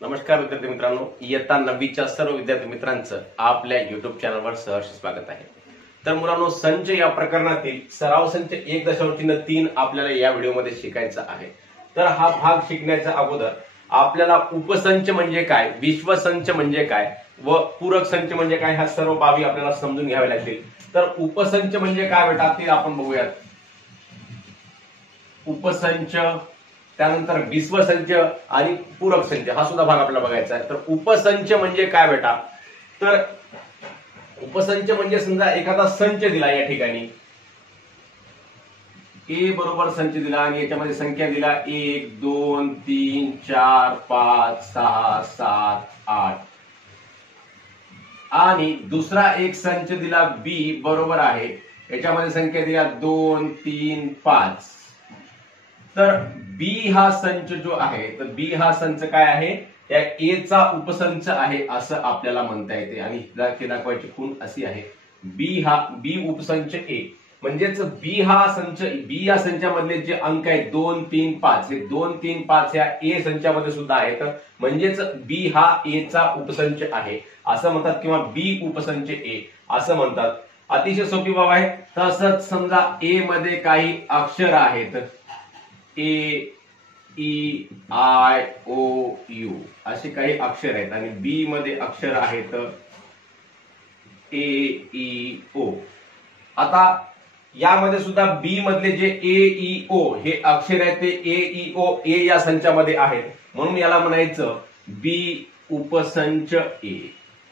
नमस्कार विद्यार्थी मित्रांनो, इयत्ता 9वीच्या सर्व विद्यार्थी मित्रांचं आपल्या युट्यूब चॅनलवर सहर्ष स्वागत आहे। तर मुलांनो, संच या प्रकरणातील सराव संच 1.3 आपल्याला या व्हिडिओमध्ये शिकायचा आहे। तर हा भाग शिकण्याच्या अगोदर आपल्याला उपसंच म्हणजे काय, विश्वसंच म्हणजे काय व पूरक संच म्हणजे काय ह्या सर्व बाबी आपल्याला समजून घ्याव्या लागतील। तर उपसंच म्हणजे काय बेटा ते आपण बघूयात। उपसंच, त्यानंतर विश्वसंच आणि पूरक संच हा सुद्धा भाग आपल्याला बघायचा आहे। तर उपसंच म्हणजे काय बेटा, तर उपसंच म्हणजे समजा एखादा संच दिला, या ठिकाणी ए बरोबर संच दिला आणि याच्यामध्ये संख्या दिला 1 2 3 4 5 6 7 8 आणि दुसरा एक संच दिला बी बरोबर आहे, याच्यामध्ये संख्या दिल्या 2 3 5। तर बी हा संच जो आहे, तर बी हा संच काय आहे, या ए चा उपसंच आहे असं आपल्याला म्हणता येते। आणि दाखवायची खूण अशी आहे, बी उपसंच ए म्हणजेच बी हा संच, बी या संचामधले जे अंक आहेत 2 3 5, हे 2 3 5 या ए संचामध्ये सुद्धा आहेत, म्हणजेच बी हा ए चा उपसंच आहे असं म्हणतात, किंवा बी उपसंच ए असं म्हणतात। अतिशय सोपी बाब आहे। तसंच समजा ए मध्ये काही अक्षर आहेत, ए ई आय ओ यू असे काही अक्षर आहेत, आणि बी मध्ये अक्षर आहेत ए ई ओ। आता यामध्ये सुद्धा बी मधले जे ए ई ओ हे अक्षर आहेत ते ए ई ओ ए या संचामध्ये आहेत, म्हणून याला म्हणायचं बी उपसंच ए।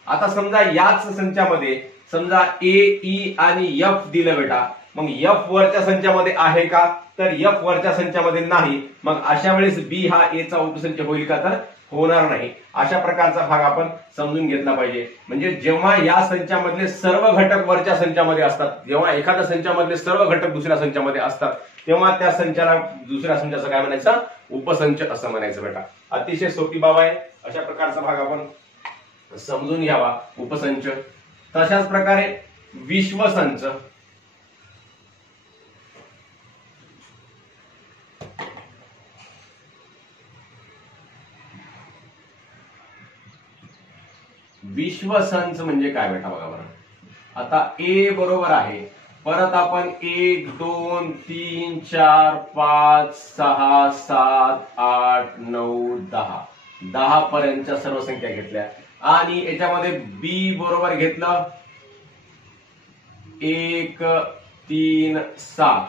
आता समजा याच संचामध्ये समजा ए ई आणि एफ दिलं बेटा, मग एफ वरच्या संचामध्ये आहे का, तर एफ वरच्या संचामध्ये नाही, मग अशा वेळेस बी हा ए चा उपसंच होईल का, तर होणार नाही। अशा प्रकारचा भाग आपण समजून घेतला पाहिजे। म्हणजे जेव्हा या संचामधले सर्व घटक वरच्या संचामध्ये असतात, जेव्हा एखाद्या संचामधले सर्व घटक दुसऱ्या संचामध्ये असतात, तेव्हा त्या संचाला दुसऱ्या संचाचं काय म्हणायचं, उपसंच असं म्हणायचं बेटा। अतिशय सोपी बाब आहे, अशा प्रकारचा भाग आपण समजून घ्यावा उपसंच। तशाच प्रकारे विश्वसंच, विश्वसंच म्हणजे काय बेटा बघा बरं। आता ए बरोबर आहे, परत आपण 1 2 3 4 5 6 7 8 9 10 पर्यंतच्या सर्व संख्या घेतल्या, आणि याच्यामध्ये बी बरोबर घेतलं 1 3 7,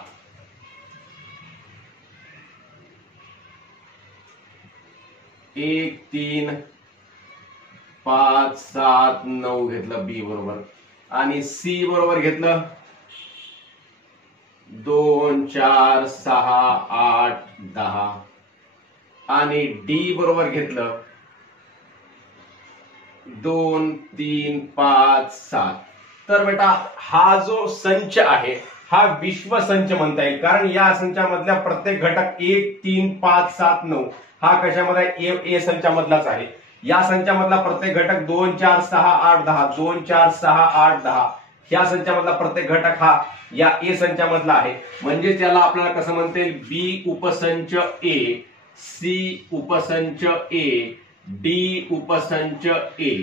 1 3 5 7 9 घेतलं बी बरोबर, आणि सी बरोबर घेतलं 2 4 6 8 10, आणि डी बरोबर घेतलं 2 3 5 7। तर बेटा हा जो संच आहे हा विश्वसंच म्हणता येईल, कारण या संचामधल्या प्रत्येक घटक 1 3 5 7 9 हा कशामध्ये ए संचामधलाच आहे। या संचामधला प्रत्येक घटक 2 4 6 8 10, 2 4 6 8 10 या संचामधला प्रत्येक घटक हा या ए संचामधला आहे, म्हणजे त्याला आपल्याला कसं म्हणता येईल, बी उपसंच ए, सी उपसंच ए, डी उपसंच ए।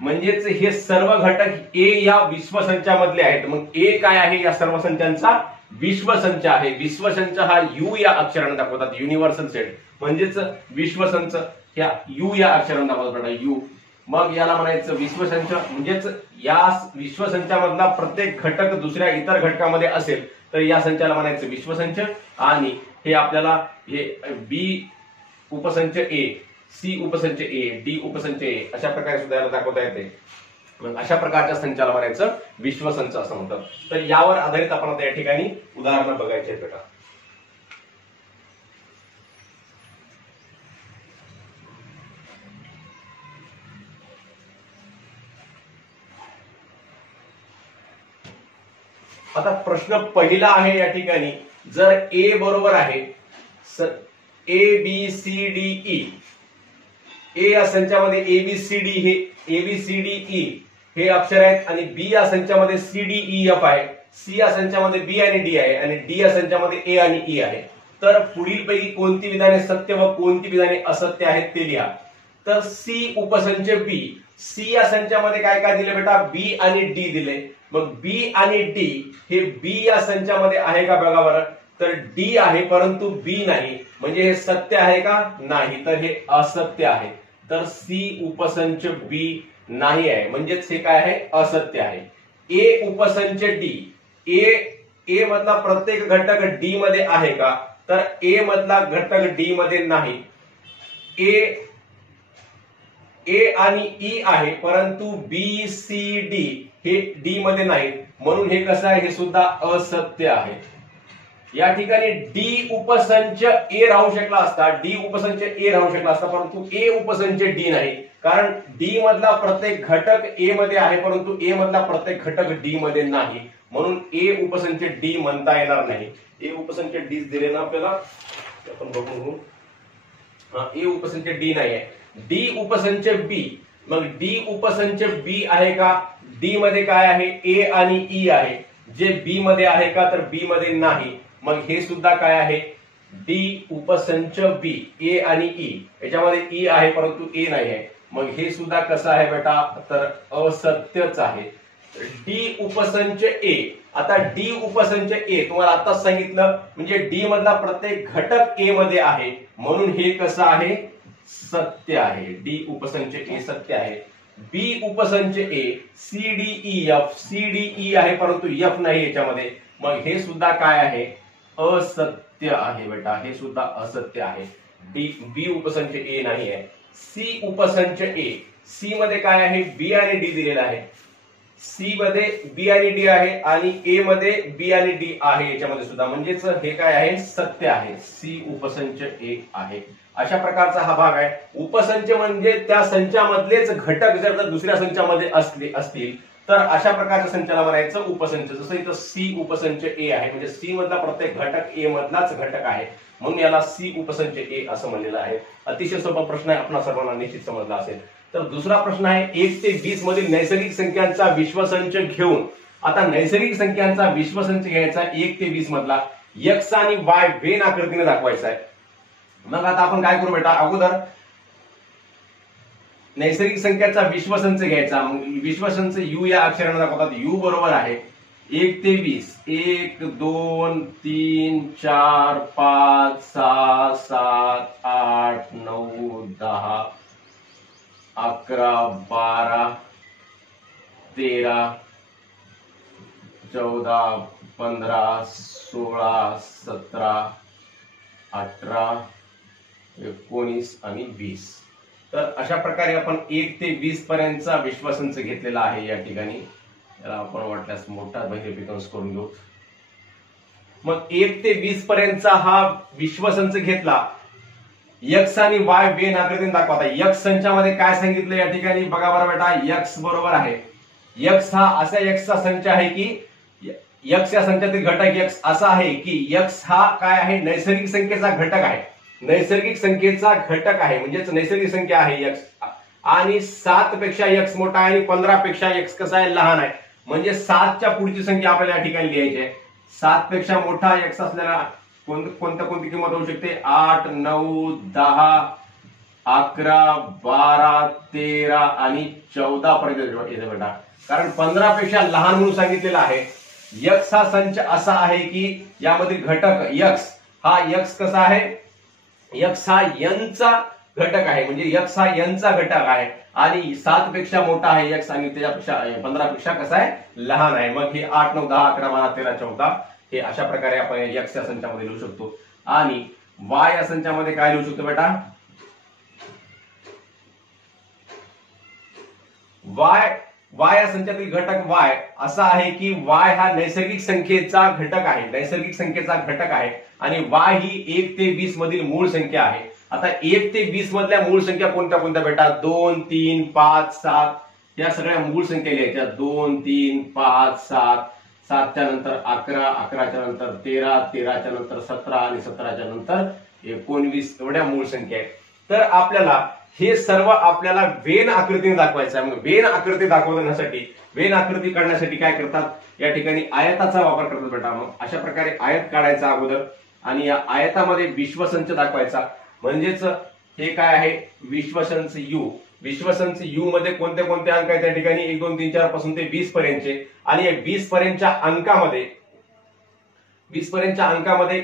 म्हणजेच हे सर्व घटक ए या विश्वसंचामधले आहेत। मग ए काय आहे, या सर्व संचांचा विश्वसंच आहे। विश्वसंच हा यू या अक्षराने दाखवतात, युनिव्हर्सल सेट म्हणजेच विश्वसंच या यू या अक्षराने दाखवतात यू। मग याला म्हणायचं विश्वसंच, म्हणजेच या विश्वसंचामधला प्रत्येक घटक दुसऱ्या इतर घटकामध्ये असेल तर या संचाला म्हणायचं विश्वसंच। आणि हे आपल्याला हे बी उपसंच ए, सी उपसंच ए, डी उपसंच ए अशा प्रकारे सुद्धा याला दाखवता येते। मग अशा प्रकारच्या संचाला म्हणायचं विश्वसंच असं म्हणतात। तर यावर आधारित आपण आता या ठिकाणी उदाहरणं बघायची आहेत बेटा। आता प्रश्न पहिला आहे या ठिकाणी, जर ए बरोबर आहे A B C D E, A या संचामध्ये A B C D E हे अक्षर आहेत, आणि बी या संचामध्ये सी डी ई एफ आहे, सी या संचामध्ये बी आणि डी आहे, आणि डी या संचामध्ये ए आणि ई आहे। तर पुढील पैकी कोणती विधाने सत्य व कोणती विधाने असत्य आहेत ते लिहा। तर सी उपसंच बी, सी या संचामध्ये काय काय दिले बेटा, बी आणि डी दिले. मग बी आणि डी हे बी या संचामध्ये आहे का बघा बरं, तर डी आहे परंतु बी नाही, म्हणजे हे सत्य आहे का, नाही, तर हे असत्य आहे. तर सी उपसंच बी नाही आहे, म्हणजेच हे काय आहे, असत्य आहे. ए उपसंच डी, ए मधला प्रत्येक घटक डी मध्ये आहे का, तर ए मधला घटक डी मध्ये नाही. ए आणि ई आहे परंतु बी सी डी हे डी मध्ये नाही, म्हणून हे कसं आहे, हे सुद्धा असत्य आहे. या ठिकाणी डी उपसंच ए राहू शकला असता, डी उपसंच ए राहू शकला असता, परंतु ए उपसंच डी नाही, कारण डी मधला प्रत्येक घटक ए मध्ये आहे परंतु ए मधला प्रत्येक घटक डी मध्ये नाही, म्हणून ए उपसंच डी म्हणता येणार नाही. ए उपसंच डी दिले ना आपल्याला, आपण बघून घेऊ. ए उपसंच डी नाही आहे. डी उपसंच बी, मग डी उपसंच बी आहे का, डी मध्ये काय आहे, ए आणि ई आहे, जे बी मध्ये आहे का, तर बी मध्ये नाही, मग हे सुद्धा काय आहे, डी उपसंच बी, ए आणि ई, याच्यामध्ये ई आहे परंतु ए नाही आहे, मग हे सुद्धा कसं आहे बेटा, तर असत्यच आहे. डी उपसंच ए, आता डी उपसंच ए तुम्हाला आताच सांगितलं, म्हणजे डी मधला प्रत्येक घटक ए मध्ये आहे, म्हणून हे कसं आहे, सत्य आहे. डी उपसंच ए सत्य आहे. बी उपसंच A, C D E F, C D E आहे परंतु एफ नाही याच्यामध्ये, मग हे सुद्धा काय आहे, असत्य आहे बेटा, हे सुद्धा असत्य आहे. बी उपसंच ए नाही आहे. सी उपसंच ए, सी मध्ये काय आहे, बी आणि डी दिलेला आहे, सी मध्ये बी आणि डी आहे आणि ए मध्ये बी आणि डी आहे याच्यामध्ये सुद्धा, म्हणजेच हे काय आहे, सत्य आहे. सी उपसंच ए आहे. अशा प्रकारचा हा भाग आहे. उपसंच म्हणजे त्या संचामधलेच घटक जर दुसऱ्या संचामध्ये असतील तर अशा प्रकारच्या संचाला म्हणायचं उपसंच. जसं इथं सी उपसंच ए आहे, म्हणजे सी मधला प्रत्येक घटक ए मधलाच घटक आहे, म्हणून याला सी उपसंच ए असं म्हणलेलं आहे. अतिशय सोपा प्रश्न आहे, आपणा सर्वांना निश्चित समजला असेल. तर दुसरा प्रश्न आहे, 1 ते 20 मधील नैसर्गिक संख्यांचा विश्वसंच घेऊन, आता नैसर्गिक संख्यांचा विश्वसंच घ्यायचा 1 ते 20 मधला, एक्स आणि वाय वेन आकृतीने दाखवायचा आहे. मग आता आपण काय करू बेटा, अगोदर नैसर्गिक संख्याचा विश्वसंच घ्यायचा. विश्वसंच यू या अक्षराने दाखवतात. यू बरोबर आहे 1 ते 20, 1 2 3 4 5 6 7 8 9 10 11 12 13 14 15 16 17 18 19 आणि 20. तर अशा प्रकारे आपण 1 ते 20 पर्यंतचा विश्वसंच घेतलेला आहे. या ठिकाणी याला आपण वाटल्यास मोठा बहिरेपिकन्स करून घेऊ. मग 1 ते 20 पर्यंतचा हा विश्वसंच घेतला. एक्स आणि वाय वेन आकृतीने दाखवता. एक्स संचामध्ये काय सांगितलं या ठिकाणी बघा बरं बेटा, एक्स बरोबर आहे, एक्स हा असा एक्सचा संच आहे की एक्स या संचातील घटक एक्स असा आहे की एक्स हा काय आहे, नैसर्गिक संख्येचा घटक आहे. नैसर्गिक संख्येचा घटक आहे म्हणजेच नैसर्गिक संख्या आहे एक्स, आणि 7 पेक्षा एक्स मोठा आहे आणि 15 पेक्षा एक्स कसा आहे, लहान आहे. म्हणजे 7च्या पुढची संख्या आपल्याला या ठिकाणी लिहायची आहे. 7 पेक्षा मोठा एक्स असलेला कोणती किंमत होऊ शकते, 8 9 10 11 12 13 आणि 14 पर्यंत येते बेटा. कारण 15 पेक्षा लहान म्हणून सांगितलेलं आहे. एक्स हा संच असा आहे की यामधील घटक एक्स हा एक्स कसा आहे, एक्स हा एनचा घटक आहे, म्हणजे एक्स हा एनचा घटक आहे आणि 7 पेक्षा मोठा आहे एक्स आणि त्याच्यापेक्षा 15 पेक्षा कसा आहे, लहान आहे. मग हे 8 9 10 11 12 13 14 हे अशा प्रकारे आपण एक्स या संचामध्ये लिहू शकतो. आणि वाय या संचामध्ये काय लिहू शकतो बेटा, वाय या संचातील घटक वाय असा आहे की वाय हा नैसर्गिक संख्येचा घटक आहे, नैसर्गिक संख्येचा घटक आहे आणि वाय ही 1 ते 20 मधील मूळ संख्या आहे. आता 1 ते 20 मधल्या मूळ संख्या कोणत्या कोणत्या बेटा, 2 3 5 7 या सगळ्या मूळ संख्या लिहायच्या. 2 3 5 7, 7च्या नंतर 11, 11च्या नंतर 13, 13च्या नंतर 17 आणि 17च्या नंतर 19 एवढ्या मूळ संख्या आहेत. तर आपल्याला हे सर्व आपल्याला वेन आकृतीने दाखवायचं आहे. मग वेन आकृती दाखवण्यासाठी, वेन आकृती काढण्यासाठी काय करतात, या ठिकाणी आयताचा वापर करतात बेटा. मग अशा प्रकारे आयत काढायचा अगोदर आणि या आयतामध्ये विश्वसंच दाखवायचा. म्हणजेच हे काय आहे विश्वसंच यू. विश्वसंच यू मध्ये कोणते कोणते अंक आहेत त्या ठिकाणी 1 2 3 4 पासून ते 20 पर्यंतचे. आणि या 20 पर्यंतच्या अंकामध्ये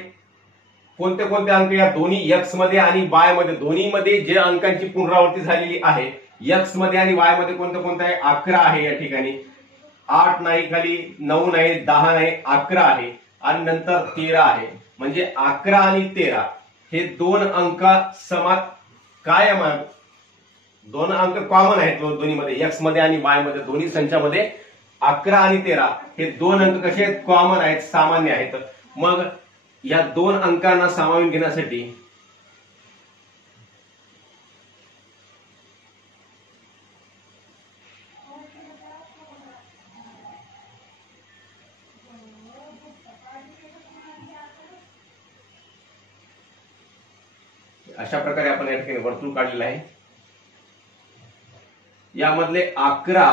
कोणते कोणते अंक या दोन्ही एक्स मध्ये आणि वाय मध्ये दोन्ही मध्ये जे अंकांची पुनरावृत्ती झालेली आहे एक्स मध्ये आणि वाय मध्ये कोणते कोणते आहे 11 आहे या ठिकाणी. 8 नाही, खाली 9 नाही, 10 नाही, 11 आहे आणि नंतर 13 आहे. म्हणजे 11 आणि 13 हे दोन अंक समान कायम आहेत. दोन अंक कॉमन आहेत दोन्हीमध्ये एक्स मध्ये आणि वाय मध्ये दोन्ही संचामध्ये 11 आणि 13 हे दोन अंक कसे आहेत कॉमन आहेत, सामान्य आहेत. मग या दोन अंकांना सामावून घेण्यासाठी अशा प्रकारे आपण या ठिकाणी वर्तुळ काढलेलं आहे. यामधले 11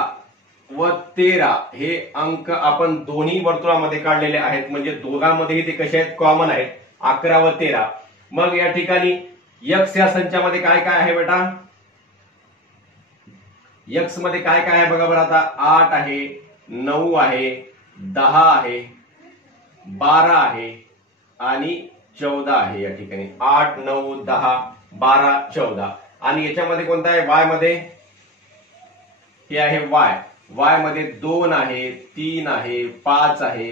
व 13 हे अंक आपण दोन्ही वर्तुळामध्ये काढलेले आहेत. म्हणजे दोघांमध्येही ते कसे आहेत कॉमन आहेत 11 व 13. मग या ठिकाणी एक्स या संचामध्ये काय काय आहे बेटा? एक्स मध्ये काय काय आहे बघा बरं आता. 8 आहे, 9 आहे, 10 आहे, 12 आहे आणि 14 आहे. या ठिकाणी 8 9 10 12 14. आणि याच्यामध्ये कोणता आहे वाय मध्ये? हे आहे वाय. वाय मध्ये 2 आहे, 3 आहे, 5 आहे,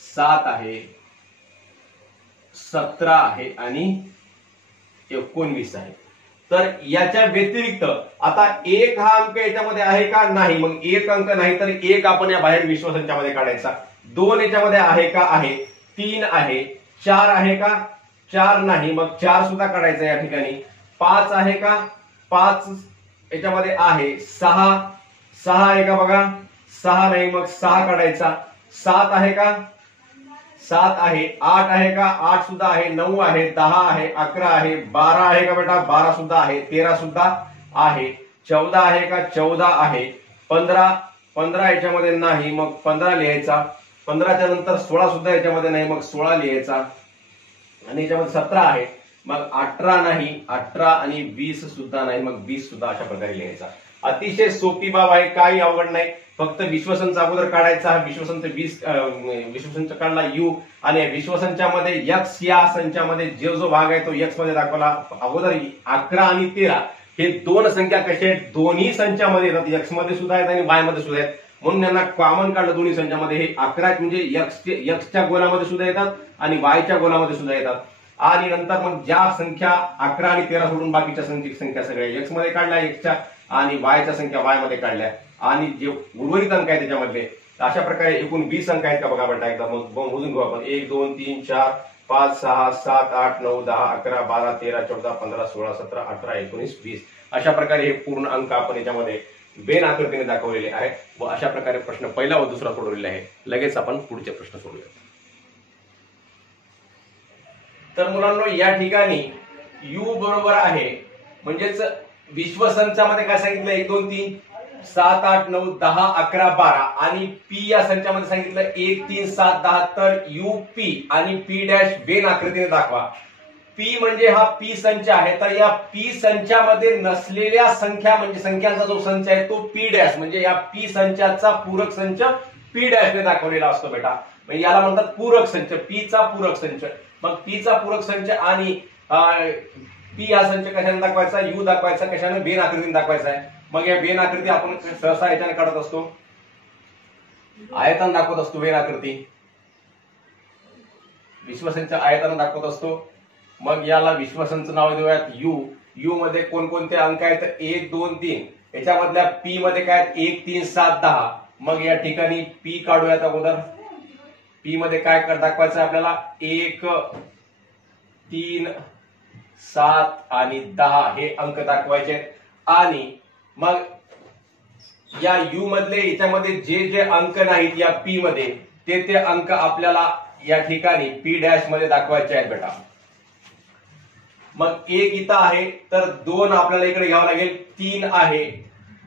7 आहे, 17 आहे आणि 19 आहे. तर याच्या व्यतिरिक्त आता एक हा अंक याच्यामध्ये आहे का? नाही. मग एक अंक नाही तर एक आपण या बाहेर विश्वसंचामध्ये काढायचा. 2 याच्यामध्ये आहे का? आहे. 3 आहे. 4 आहे का? 4 नाही. मग 4 सुद्धा काढायचा या ठिकाणी. 5 आहे का? 5 याच्यामध्ये आहे. 6 आहे का बघा? 6 नाही. मग 6 काढायचा. 7 आहे का? 7 आहे. 8 आहे का? 8 सुद्धा आहे. 9 आहे, 10 आहे, 11 आहे, 12 आहे का बेटा? 12 सुद्धा आहे. 13 सुद्धा आहे. 14 आहे का? 14 आहे. 15 याच्यामध्ये नाही. मग 15 लिहायचा. 15च्या नंतर 16 सुद्धा याच्यामध्ये नाही. मग 16 लिहायचा. आणि याच्यामध्ये 17 आहे. मग 18 नाही. 18 आणि 20 सुद्धा नाही. मग 20 सुद्धा अशा प्रकारे लिहायचा. अतिशय सोपी बाब आहे, काही अवघड नाही. फक्त विश्वसंच अगोदर काढायचा. विश्वसंच काढला यू आणि विश्वसंचामध्ये एक्स या संचामध्ये जो भाग आहे तो एक्स मध्ये दाखवला. अगोदर 11 आणि 13 हे दोन संख्या कशा आहेत दोन्ही संचामध्ये येतात. एक्स मध्ये सुद्धा आहेत आणि वाय मध्ये सुद्धा आहेत. म्हणून यांना कॉमन काढलं दोन्ही संचामध्ये. हे 11 म्हणजे एक्सच्या गोलामध्ये सुद्धा येतात आणि वायच्या गोलामध्ये सुद्धा येतात. आणि नंतर मग ज्या संख्या 11 आणि 13 सोडून बाकीच्या संख्या सगळ्या एक्स मध्ये काढल्या एक्सच्या आणि वायच्या संख्या वाय मध्ये काढल्या. आणि जे उर्वरित अंक आहेत त्याच्यामधले अशा प्रकारे एकूण 20 अंक आहेत का बघा बेटा. एकदा मग मोजून घेऊ आपण. 1 2 3 4 5 6 7 8 9 10 11 12 13 14 15 16 17 18 19 20 अशा प्रकारे हे पूर्ण अंक आपण याच्यामध्ये बेन आकृतीने दाखवलेले आहे. व अशा प्रकारे प्रश्न पहिला व दुसरा सोडवलेला आहे. लगेच आपण पुढचे प्रश्न सोडूया. तर मुलांनो या ठिकाणी यू बरोबर आहे म्हणजेच विश्वसंचामध्ये काय सांगितलं 1 2 3 7 8 9 10 11 12 आणि पी या संचामध्ये सांगितलं 1 3 7 10. तर यूपी आणि पी डॅश वेन आकृतीने दाखवा. पी म्हणजे हा पी संच आहे. तर या पी संचामध्ये नसलेल्या संख्या म्हणजे संख्यांचा जो संच आहे तो पी डॅश म्हणजे या पी संचाचा पूरक संच पी डॅशने दाखवलेला असतो बेटा. म्हणजे याला म्हणतात पूरक संच. पी चा पूरक संच. मग पी चा पूरक संच आणि पी हा संच कशाने दाखवायचा? यू दाखवायचा. कशाने? वेन आकृतीने दाखवायचा आहे. मग या वेन आकृती आपण सहसा याच्याने काढत असतो. आयतान दाखवत असतो वेन आकृती. विश्वसंच आयतान दाखवत असतो. मग याला विश्वसंच नाव देऊयात यू. यू मध्ये कोणकोणते अंक आहेत? 1 2 3. याच्यामधल्या पी मध्ये काय? 1 3 7 10. मग या ठिकाणी पी काढूयात अगोदर. पी मध्ये काय दाखवायचं आपल्याला? 1 3 7 आणि 10 हे अंक दाखवायचे. आणि मग या यू मधले याच्यामध्ये जे जे अंक नाहीत या पी मध्ये ते अंक आपल्याला या ठिकाणी पी डॅश मध्ये दाखवायचे आहेत बेटा. मग 1 इथं आहे तर 2 आपल्याला इकडे घ्यावं लागेल. 3 आहे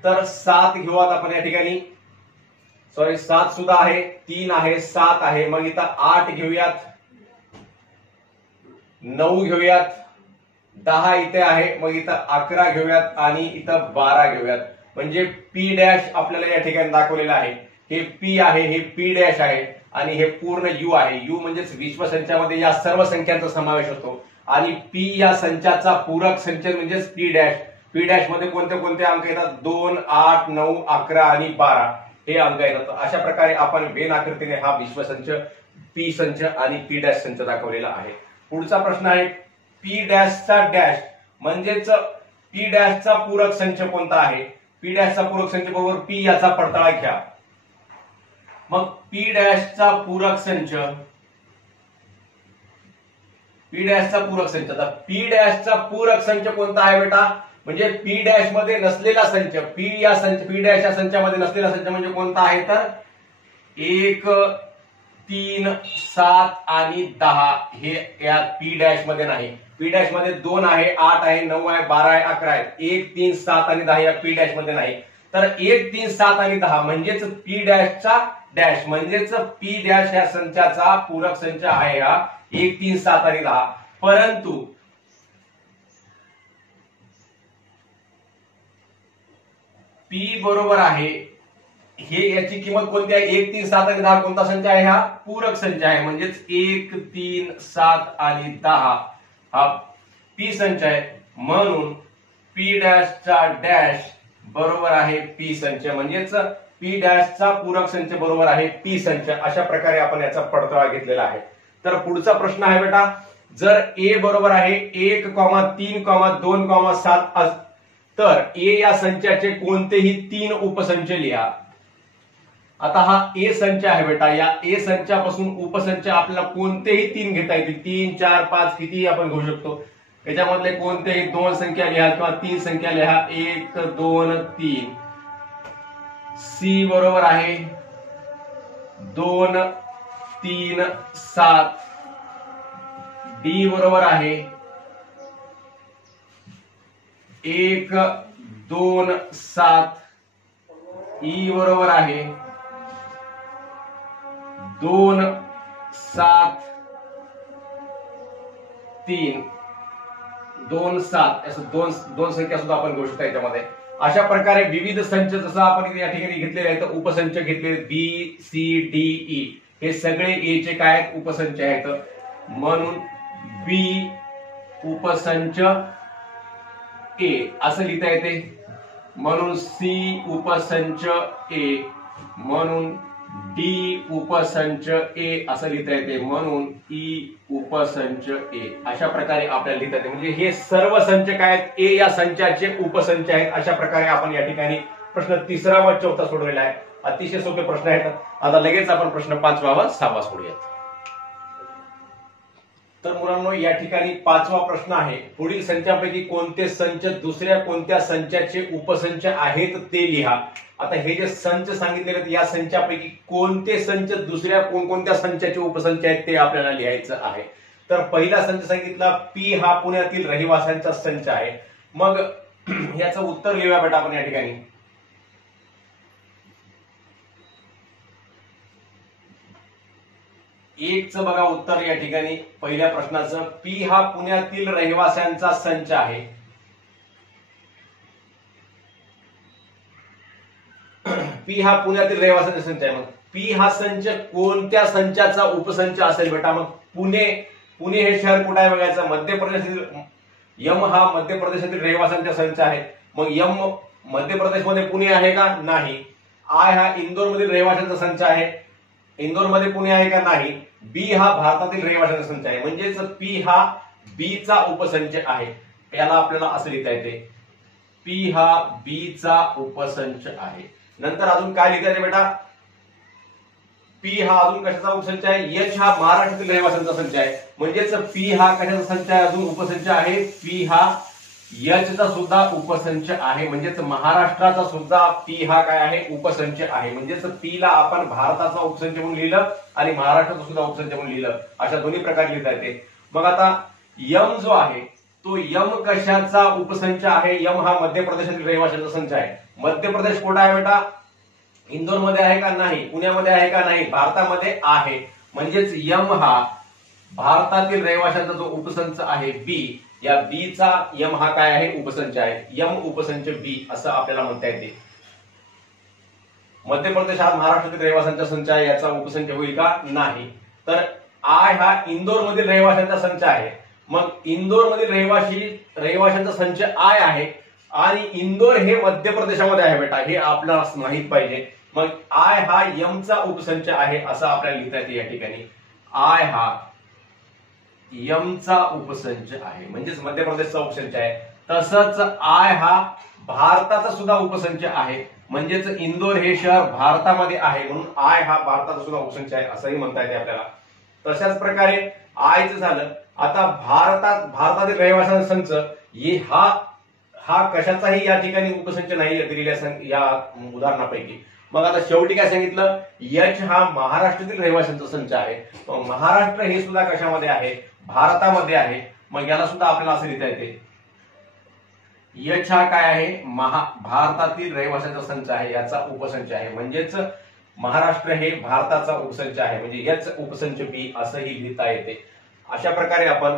तर 7 घेऊयात आपण या ठिकाणी. सॉरी 7 सुद्धा आहे. 3 आहे 7 आहे. मग इथं 8 घेऊयात. 9 घेऊयात. 10 इथे आहे, मग इथं 11 घेऊयात आणि इथं 12 घेऊयात. म्हणजे पी डॅश आपल्याला या ठिकाणी दाखवलेलं आहे. हे पी आहे, हे पी डॅश आहे आणि हे पूर्ण यू आहे. यू म्हणजेच विश्वसंचामध्ये या सर्व संख्यांचा समावेश होतो. आणि पी या संचाचा पूरक संच म्हणजेच पी डॅश. पी डॅश मध्ये कोणते कोणते अंक येतात? 2, 8, 9, 11 आणि 12 हे अंक येतात. अशा प्रकारे आपण वेन आकृतीने हा विश्वसंच, पी संच आणि पी डॅश संच दाखवलेला आहे. पुढचा प्रश्न आहे पी डॅशचा डॅश म्हणजेच पी डॅशचा पूरक संच कोणता आहे? पी डॅशचा पूरक संच बरोबर पी याचा पडताळा घ्या. मग पी डॅशचा पूरक संच, पी डॅशचा पूरक संच. आता पी डॅशचा पूरक संच कोणता आहे बेटा? म्हणजे पी डॅश मध्ये नसलेला संच, पी डॅश या संचामध्ये नसलेला संच म्हणजे कोणता आहे? तर 1, 3, 7 आणि 10 हे या पी डॅश मध्ये नाही. पी डॅश मध्ये 2 आहे, 8 आहे, 9 आहे, 12 आहे, 11 आहे. 1, 3, 7 आणि 10 या पी डॅश मध्ये नाही. तर 1, 3, 7 आणि 10 म्हणजेच पी डॅशचा डॅश म्हणजेच पी डॅश या संचाचा पूरक संच आहे हा 1, 3, 7 आणि 10. परंतु पी बरोबर आहे हे याची किंमत कोणती आहे? 1, 3, 7 आणि 10 कोणता संच आहे? हा पूरक संच आहे. म्हणजेच 1, 3, 7 आणि 10 हा पी संच आहे. म्हणून पी डॅशचा डॅश बरोबर आहे पी संच. म्हणजेच पी डॅशचा पूरक संच बरोबर आहे पी संच. अशा प्रकारे आपण याचा पडताळा घेतलेला आहे. तर पुढचा प्रश्न आहे बेटा, जर ए बरोबर आहे 1, 3, 2, 7 तर ए या संचाचे कोणतेही 3 उपसंच लिहा. आता हा ए संच आहे बेटा, या ए संचापासून उपसंच आपल्याला कोणतेही 3 घेता येतील. 3, 4, 5 कितीही आपण घेऊ शकतो. याच्यामधले कोणतेही 2 संख्या लिहा किंवा 3 संख्या लिहा. 1, 2, 3. सी बरोबर आहे 2, 3, 7. डी बरोबर आहे 1, 2, 7. ई बरोबर आहे 2, 7, 3. 2, 7 असं दोन संख्या सुद्धा आपण घेऊ शकतो याच्यामध्ये. अशा प्रकारे विविध संच जसं आपण या ठिकाणी घेतलेले आहेत, उपसंच घेतलेले बी, सी, डी, ई हे सगळे ए चे काय आहेत? उपसंच आहेत. म्हणून बी उपसंच ए असं लिहिता येते. म्हणून सी उपसंच ए, म्हणून डी उपसंच ए असं लिहिता येते. म्हणून ई उपसंच ए. अशा प्रकारे आपल्याला लिहिता येते. म्हणजे हे सर्व संच काय आहेत? ए या संचाचे उपसंच आहेत. अशा प्रकारे आपण या ठिकाणी प्रश्न 3रा व 4था सोडवलेला आहे. अतिशय सोपे प्रश्न आहेत. आता लगेच आपण प्रश्न 5वा व 6वा सोडूयात. तर मुलांनो या ठिकाणी 5वा प्रश्न आहे, पुढील संचापैकी कोणते संच दुसऱ्या कोणत्या संचाचे उपसंच आहेत ते लिहा. आता हे जे संच सांगितलेले आहेत या संचापैकी कोणते संच दुसऱ्या कोणकोणत्या संचाचे उपसंच आहेत ते आपल्याला लिहायचं आहे. तर पहिला संच सांगितला पी हा पुण्यातील रहिवाशांचा संच आहे. मग याचं उत्तर लिहूया बेटा आपण या ठिकाणी. एकचं बघा उत्तर या ठिकाणी पहिल्या प्रश्नाचं, पी हा पुण्यातील रहिवाशांचा संच आहे. पी हा पुण्यातील रहिवाशांचा संच आहे. मग पी हा संच कोणत्या संचाचा उपसंच असेल बेटा? मग पुणे हे शहर कुठे आहे बघायचं. मध्य प्रदेशातील यम हा मध्य प्रदेशातील रहिवाशांचा संच आहे. मग यम मध्य प्रदेशमध्ये पुणे आहे का? नाही. आय हा इंदोर मधील रहिवाशांचा संच आहे. इंदोर मध्ये पुणे आहे का? नाही. बी हा भारतातील रहिवाशांचा संच आहे. म्हणजेच पी हा बी चा उपसंच आहे. याला आपल्याला असं लिहिता येते, पी हा बी चा उपसंच आहे. नंतर अजून काय लिहिता येते बेटा? पी हा अजून कशाचा उपसंच आहे? एच हा महाराष्ट्रातील रहिवाशांचा संच आहे. म्हणजेच पी हा कशाचा संच आहे? अजून उपसंच आहे. पी हा एच चा सुद्धा उपसंच आहे. म्हणजेच महाराष्ट्राचा सुद्धा पी हा काय आहे? उपसंच आहे. म्हणजेच पी ला आपण भारताचा उपसंच म्हणून लिहिलं आणि महाराष्ट्राचा सुद्धा उपसंच म्हणून लिहिलं. अशा दोन्ही प्रकारे लिहिता येते. मग आता यम जो आहे तो यम कशाचा उपसंच आहे? यम हा मध्य प्रदेशातील रहिवाशांचा संच आहे. मध्य प्रदेश कुठे आहे बेटा? इंदोर मध्ये आहे का? नाही. पुण्यामध्ये आहे का? नाही. भारतामध्ये आहे. म्हणजेच यम हा भारतातील रहिवाशांचा जो उपसंच आहे बी, या बी चा यम हा काय आहे, उपसंच आहे. यम उपसंच बी असं आपल्याला म्हणता येते. मध्य प्रदेश हा महाराष्ट्रातील रहिवाशांचा संच आहे, याचा उपसंच होईल का, नाही. तर आय हा इंदोर मधील रहिवाशांचा संच आहे. मग इंदोर मधील रहिवाशांचा संच आय आहे आणि इंदोर हे मध्य प्रदेशामध्ये आहे बेटा, हे आपल्याला माहित पाहिजे. मग आय हा यम चा उपसंच आहे असं आपल्याला लिहिता येते या ठिकाणी. आय हा यम चा उपसंच आहे म्हणजेच मध्य प्रदेशचा उपसंच आहे. तसंच आय हा भारताचा सुद्धा उपसंच आहे म्हणजेच इंदोर हे शहर भारतामध्ये आहे म्हणून आय हा भारताचा सुद्धा उपसंच आहे असंही म्हणता येते आपल्याला. तशाच प्रकारे आयचं झालं. आता भारतातील रहिवाशांचा संच हे हा कशाचाही या ठिकाणी उपसंच नाही दिलेल्या या उदाहरणापैकी. मग आता शेवटी काय सांगितलं, यच हा महाराष्ट्रातील रहिवाशांचा संच आहे. महाराष्ट्र हे सुद्धा कशामध्ये आहे, भारतामध्ये आहे. मग याला सुद्धा आपल्याला असं लिहिता येते, यच हा काय आहे, भारतातील रहिवाशांचा संच आहे, याचा उपसंच आहे. म्हणजेच महाराष्ट्र हे भारताचा उपसंच आहे म्हणजे यच उपसंच बी असंही लिहिता येते. अशा प्रकारे आपण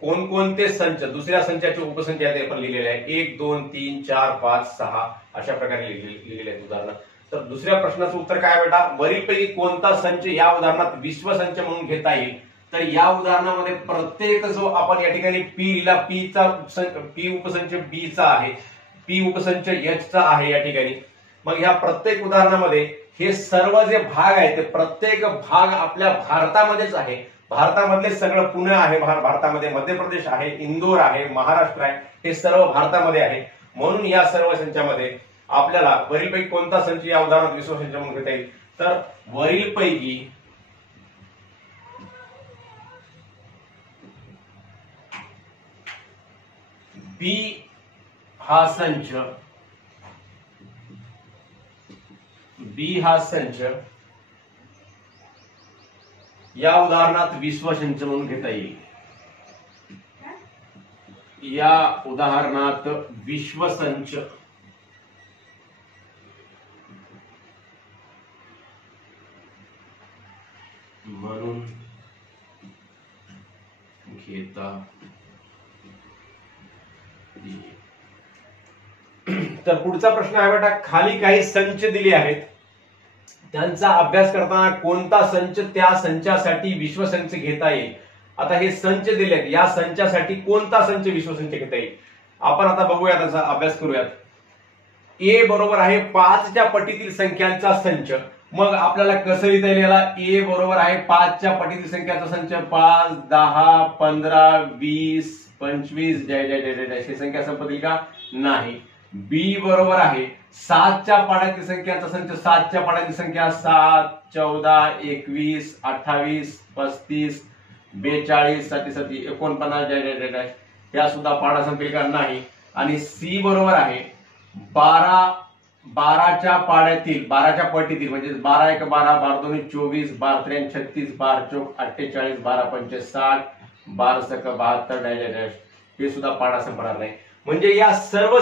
कोणकोणते संच दुसऱ्या संचाचे उपसंच आहेत आपण लिहिलेले आहे. 1 2 3 4 5 6 अशा प्रकारे लिहिलेले आहेत उदाहरण. तर दुसऱ्या प्रश्नाचं उत्तर काय बेटा, वरीलपैकी कोणता संच या उदाहरणात विश्वसंच म्हणून घेता येईल. तर या उदाहरणामध्ये प्रत्येक जो आपण या ठिकाणी पी लिहिला, पी उपसंच बी चा आहे, पी उपसंच एच चा आहे या ठिकाणी. मग ह्या प्रत्येक उदाहरणामध्ये हे सर्व जे भाग आहे ते प्रत्येक भाग आपल्या भारतामध्येच आहे. भारतामधले सगळं पुणे आहे भारतामध्ये, मध्य प्रदेश आहे, इंदोर आहे, महाराष्ट्र आहे, हे सर्व भारतामध्ये आहे. म्हणून या सर्व संचामध्ये आपल्याला वरीलपैकी कोणता संच या उदाहरणात विश्वसंच म्हणून घेता येईल. तर वरीलपैकी बी हा संच या उदाहरणात विश्वसंच म्हणून घेता येईल. या उदाहरणात विश्वसंच म्हणून घेता येईल. तर पुढचा प्रश्न आहे बेटा, खाली काही संच दिले आहेत, त्यांचा अभ्यास करताना कोणता संच त्या संचासाठी विश्वसंच घेता येईल. आता हे संच दिलेत, या संचासाठी कोणता संच विश्वसंच घेता येईल आपण आता बघूया, त्याचा अभ्यास करूयात. ए बरोबर आहे 5 च्या पटीतील संख्यांचा संच. मग आपल्याला कसं लिहिता येईल याला, ए बरोबर आहे 5 च्या पटीतील संख्यांचा संच. 5 10 15 20 25 हे संख्या संपतील का, नाही. बी बरोबर आहे 7 च्या पाड्यातील संख्यांचा संच. 7 च्या पाड्यातील संख्या 7 14 21 28 35 42 37 49 या सुद्धा पाडा संपेल का, नाही. आणि सी बरोबर आहे 12 च्या पाड्यातील 12 च्या पटीतील म्हणजे 12 1 12 12 2 24 12 3 36 12 4 48 12 5 60 12 6 72 हे सुद्धा पाडा संपणार नाही. म्हणजे या सर्व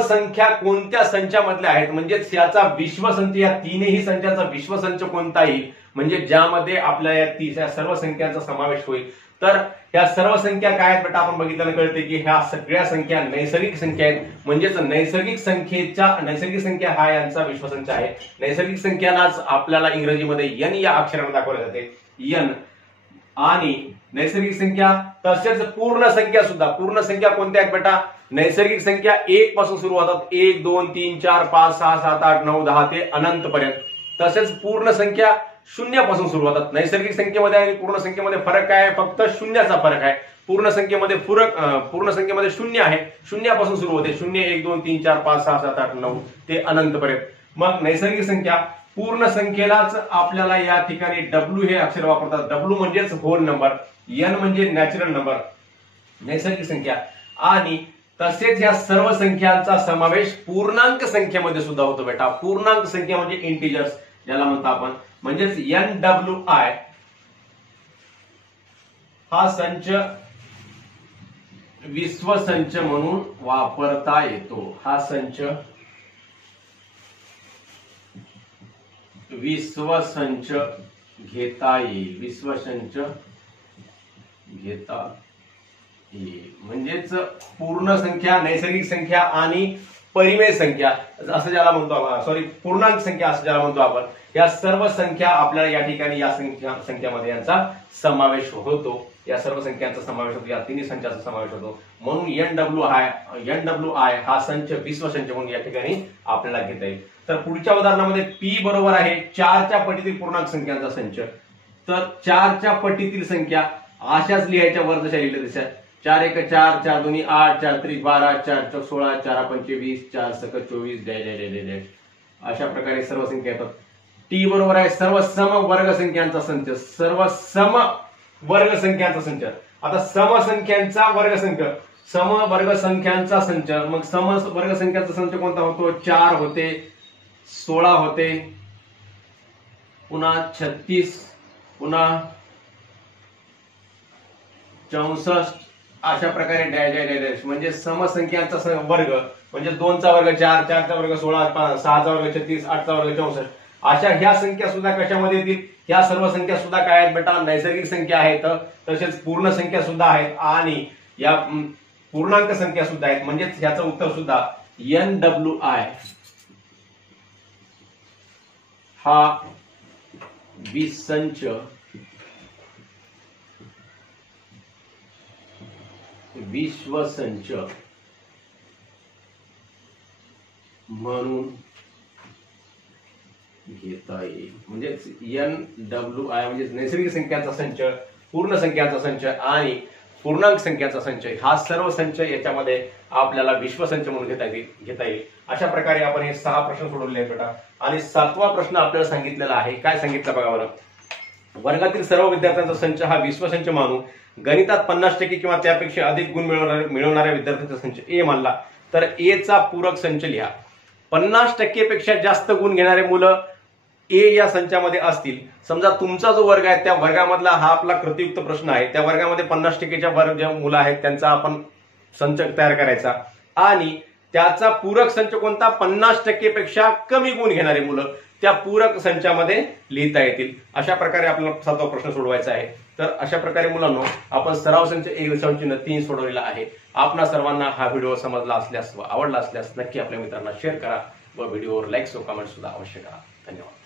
संख्या कोणत्या संचामधल्या आहेत, म्हणजेच याचा विश्वसंच, या तीनही संचाचा विश्वसंच कोणता येईल, म्हणजे ज्यामध्ये आपल्या या सर्व संख्यांचा समावेश होईल. तर ह्या सर्व संख्या काय आहेत बेटा, आपण बघितल्यानं कळते की ह्या सगळ्या संख्या नैसर्गिक संख्या आहेत. म्हणजेच नैसर्गिक संख्या हा यांचा विश्वसंच आहे. नैसर्गिक संख्यांनाच आपल्याला इंग्रजीमध्ये एन या अक्षराने दाखवले जाते, एन. आणि नैसर्गिक संख्या तसेच पूर्ण संख्या सुद्धा, पूर्ण संख्या कोणत्या आहेत बेटा, नैसर्गिक संख्या 1 पासून सुरू होतात, 1 2 3 4 5 6 7 8 9 10 ते अनंत पर्यंत. तसेच पूर्ण संख्या 0 पासून सुरू होतात. नैसर्गिक संख्येमध्ये आणि पूर्ण संख्येमध्ये फरक काय आहे, फक्त शून्याचा फरक आहे. पूर्ण संख्येमध्ये 0 आहे, 0 पासून सुरू होते, 0 1 2 3 4 5 6 7 8 9 ते अनंत पर्यंत. मग नैसर्गिक संख्या, पूर्ण संख्येलाच आपल्याला या ठिकाणी डब्ल्यू हे अक्षर वापरतात. डब्ल्यू म्हणजेच होल नंबर, एन म्हणजे नॅचरल नंबर, नैसर्गिक संख्या. आणि तसेच या सर्व संख्यांचा समावेश पूर्णांक संख्येमध्ये सुद्धा होतो बेटा. पूर्णांक संख्या म्हणजे इंटिजर्स ज्याला म्हणतो आपण, म्हणजेच NWI हा संच विश्वसंच म्हणून वापरता येतो. हा संच विश्वसंच घेता येईल, विश्वसंच घेता म्हणजेच पूर्ण संख्या, नैसर्गिक संख्या आणि परिमेय संख्या असं ज्याला म्हणतो, सॉरी पूर्णांक संख्या असं ज्याला म्हणतो आपण, या सर्व संख्या आपल्याला या ठिकाणी या संख्यामध्ये यांचा समावेश होतो. या सर्व संख्यांचा समावेश होतो, या तिन्ही संचाचा समावेश होतो. म्हणून NWI हा संच विश्वसंच म्हणून या ठिकाणी आपल्याला घेता येईल. तर पुढच्या उदाहरणामध्ये P बरोबर आहे 4च्या पटीतील पूर्णांक संख्यांचा संच. तर 4च्या पटीतील संख्या अशाच लिहायच्या, वर जशा लिहिल्या तशा. 4 1 4, 4 2 8, 4 3 12, 4 4 16, 4 5 20, 4 6 24 डॅश. अशा प्रकारे सर्व संख्या येतात. T बरोबर आहे सर्व सम वर्ग संख्यांचा संच. सर्व सम वर्ग संख्यांचा संच. आता सम संख्यांचा वर्गसंख्य, सम वर्ग संख्यांचा संच. मग सम वर्ग संख्यांचा संच कोणता होतो? 4 होते, 16 होते, पुन्हा 36, पुन्हा 64. अशा प्रकारे डॅश म्हणजे समसंख्यांचा वर्ग म्हणजे 2चा वर्ग 4, 4चा वर्ग 16, 6चा वर्ग 36, 8चा वर्ग 64. अशा ह्या संख्या सुद्धा कशामध्ये येतील? ह्या सर्व संख्या सुद्धा काय आहेत बेटा? नैसर्गिक संख्या आहेत, तसेच पूर्ण संख्या सुद्धा आहेत आणि या पूर्णांक संख्या सुद्धा आहेत. म्हणजेच ह्याचं उत्तर सुद्धा NWI हा विसंच विश्वसंच म्हणून घेता येईल. म्हणजेच NWI म्हणजे नैसर्गिक संख्यांचा संच, पूर्ण संख्यांचा संच आणि पूर्णांक संख्यांचा संच, हा सर्व संच याच्यामध्ये आपल्याला विश्वसंच म्हणून घेता येईल. अशा प्रकारे आपण हे 6 प्रश्न सोडवले आहेत बेटा. आणि 7वा प्रश्न आपल्याला सांगितलेला आहे. काय सांगितलं बघा बरं. वर्गातील सर्व विद्यार्थ्यांचा संच हा विश्वसंच मानून गणितात 50% किंवा त्यापेक्षा अधिक गुण मिळवणाऱ्या विद्यार्थ्यांचा संच ए मानला तर ए चा पूरक संच लिहा. 50% पेक्षा जास्त गुण घेणारे मुलं ए या संचामध्ये असतील. समजा तुमचा जो वर्ग आहे त्या वर्गामधला हा आपला कृतीयुक्त प्रश्न आहे. त्या वर्गामध्ये 50%च्या वर्ग ज्या मुलं आहेत त्यांचा आपण संच तयार करायचा आणि त्याचा पूरक संच कोणता? 50% पेक्षा कमी गुण घेणारे मुलं त्या पूरक संचामध्ये लिहिता येतील. अशा प्रकारे आपल्याला 7वा प्रश्न सोडवायचा आहे. तर अशा प्रकारे मुलांनो आपण सराव संच 1.3 सोडवलेला आहे. आपणा सर्वांना हा व्हिडिओ समजला असल्यास व आवडला असल्यास नक्की आपल्या मित्रांना शेअर करा व व्हिडिओवर लाईक्स व कमेंट सुद्धा अवश्य करा. धन्यवाद.